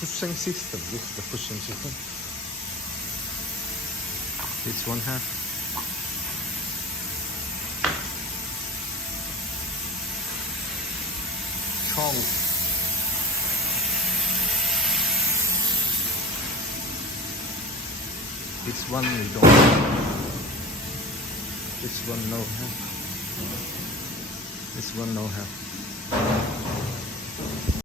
pushing system. This is the pushing system. This one has troll. This one we don't have. This one no have. This one no have.